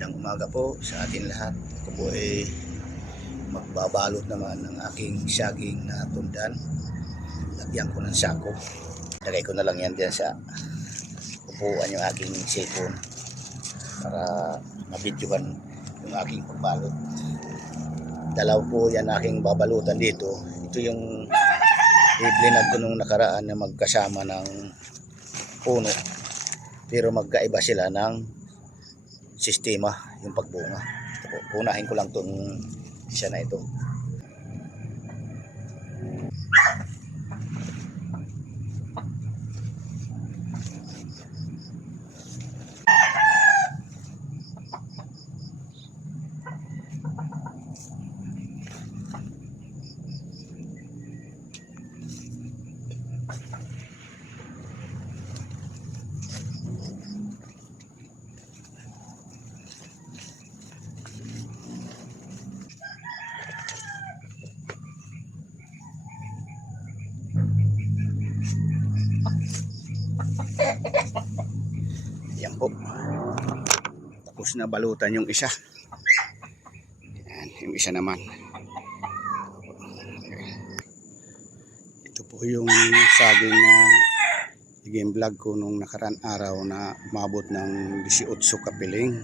Magandang umaga po sa atin lahat. Ako po ay magbabalot naman ng aking saging na tundan. Lagyan ko ng sako. Lagay ko na lang yan dyan sa upuan yung aking cellphone para mabidyohan yung aking pagbalot. Dalaw po yan aking babalutan dito. Ito yung iblinag ko nung nakaraan na magkasama ng puno. Pero magkaiba sila ng sistema yung pagbunga. Unahin ko lang itong isa na ito. Yan po. Tapos na balutan yung isa. Yan, yung isa naman. Ito po yung saging na game vlog ko nung nakaraan araw na umabot ng 18 kapiling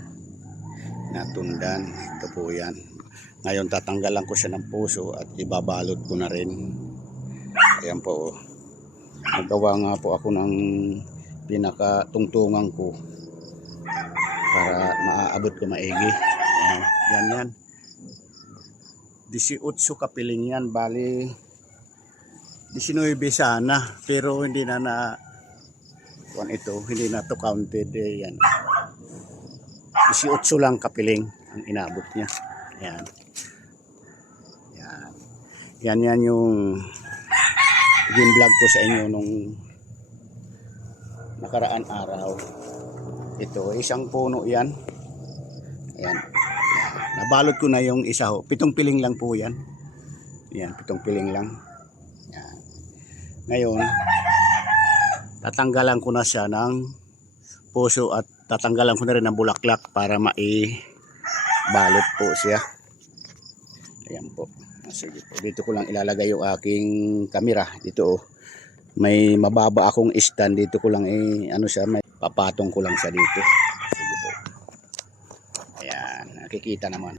na tundan. Ito po yan. Ngayon tatanggalan ko siya ng puso at ibabalot ko na rin. Ayan po. Nagawa nga po ako ng pinakatungtungan ko para maaabot ko maigi. Yan. 18 kapiling yan. Bali 19 sana. Pero hindi na hindi na to counted. Yan. 18 lang kapiling ang inabot niya. Yan yung vlog ko sa inyo nung nakaraan araw. Ito, isang puno yan. Ayan. Nabalot ko na yung isa ho. 7 piling lang po yan. Yan, 7 piling lang. Yan. Ngayon, tatanggalan ko na siya ng puso at tatanggalan ko na rin ng bulaklak para maibalot po siya. Ayan po. Sige po. Dito ko lang ilalagay yung aking camera. Dito may mababa akong stand. Dito ko lang may papatong ko lang siya dito. Sige po. Ayan. Nakikita naman.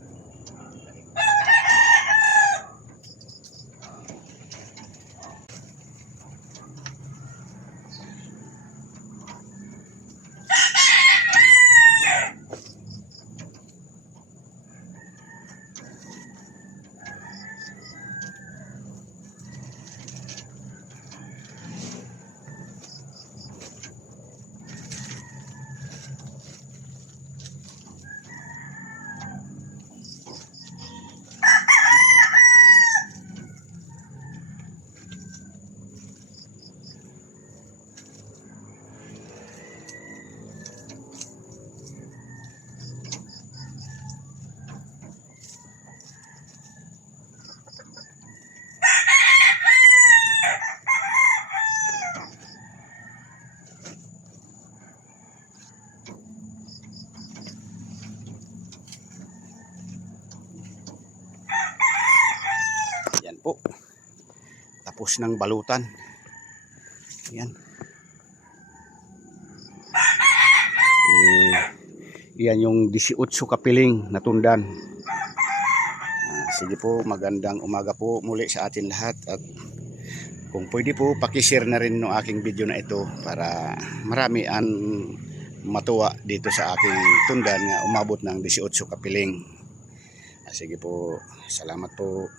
Yan po. Tapos ng balutan. Yan. Yan yung 18 kapiling na tundan. Sige po, magandang umaga po muli sa atin lahat. At kung pwede po, pakishare na rin ng aking video na ito para marami ang matuwa dito sa aking tundan nga umabot ng 18 kapiling. Sige po, salamat po.